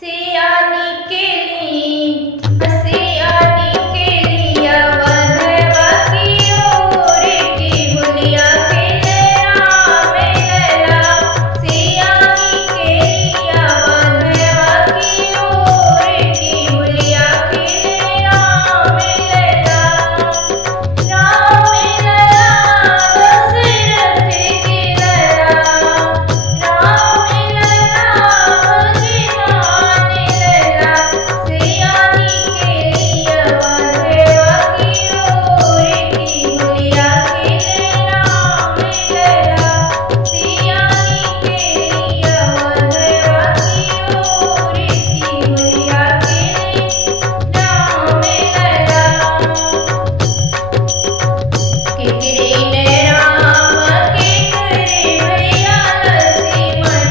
सियानी केली सियानी केली या वाधवा की ओर की गुलिया खेले राम लला सियानी केली या वाधवा की ओर की गुलिया खेले राम लला दशरथ के लला राम लला भगवान लला सियानी केली या वाधवा की ओर की गुलिया खेले राम लला सियानी केली या वाधवा की ओर की गुलिया खेले राम लला किकरीने राम के करे भैया लक्ष्मण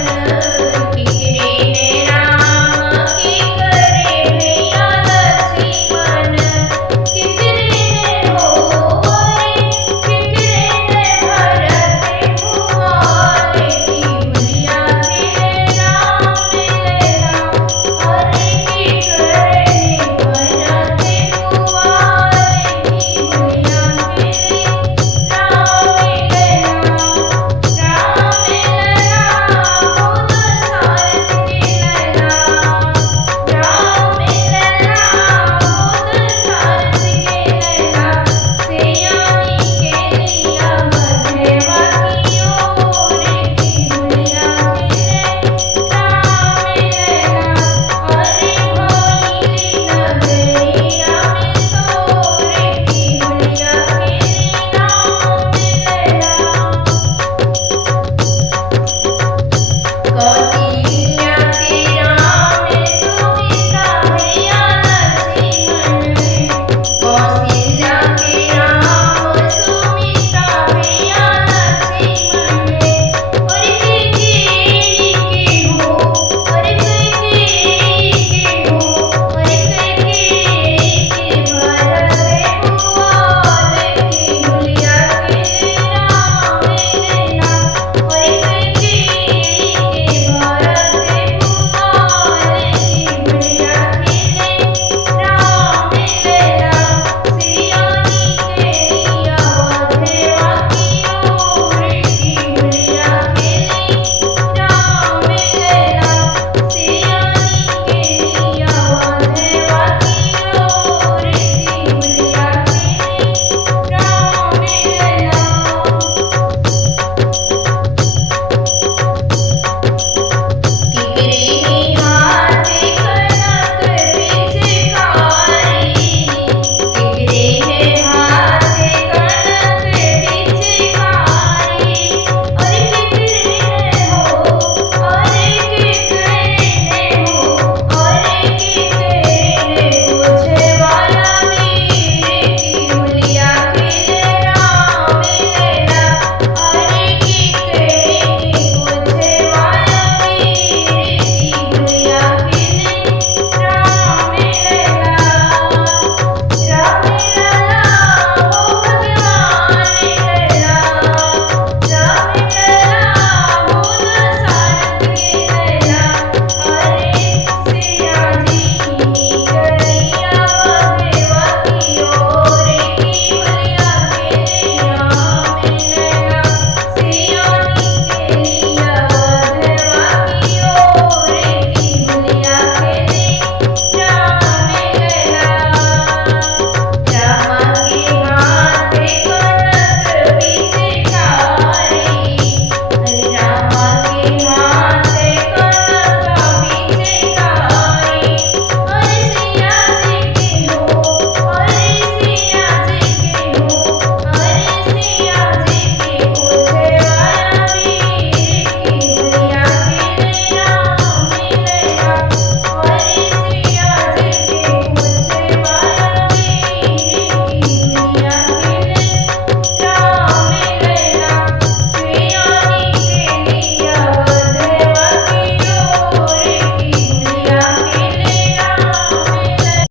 किकरीने राम के करे भैया लक्ष्मण किकरीने हो रे किकरीने भरत भुआल की गुलिया खेले राम लला अरे किकरीने भरत भुआल की गुलिया खेले राम लला खुद सारथ के लला राम लला खुद सारथ के लला सियानी केली या वाधवा की ओर की गुलिया खेले राम लला अरे भोली नगरिया में सोर की गुलिया खेले राम लला कौशल्या के राम सुमित्रा भैया लक्ष्मण कौशल्या के राम सुमित्रा भैया लक्ष्मण और कैकेयी के हो और कैकेयी के हो और कैकेयी के भरत भुआल की गुलिया खेले राम लला और कैकेयी के भरत भुआल की गुलिया खेले राम लला सियानी केली या वाधवा की ओर की गुलिया खेले राम लला सियानी केली या वाधवा की ओर की गुलिया खेले राम लला किकरी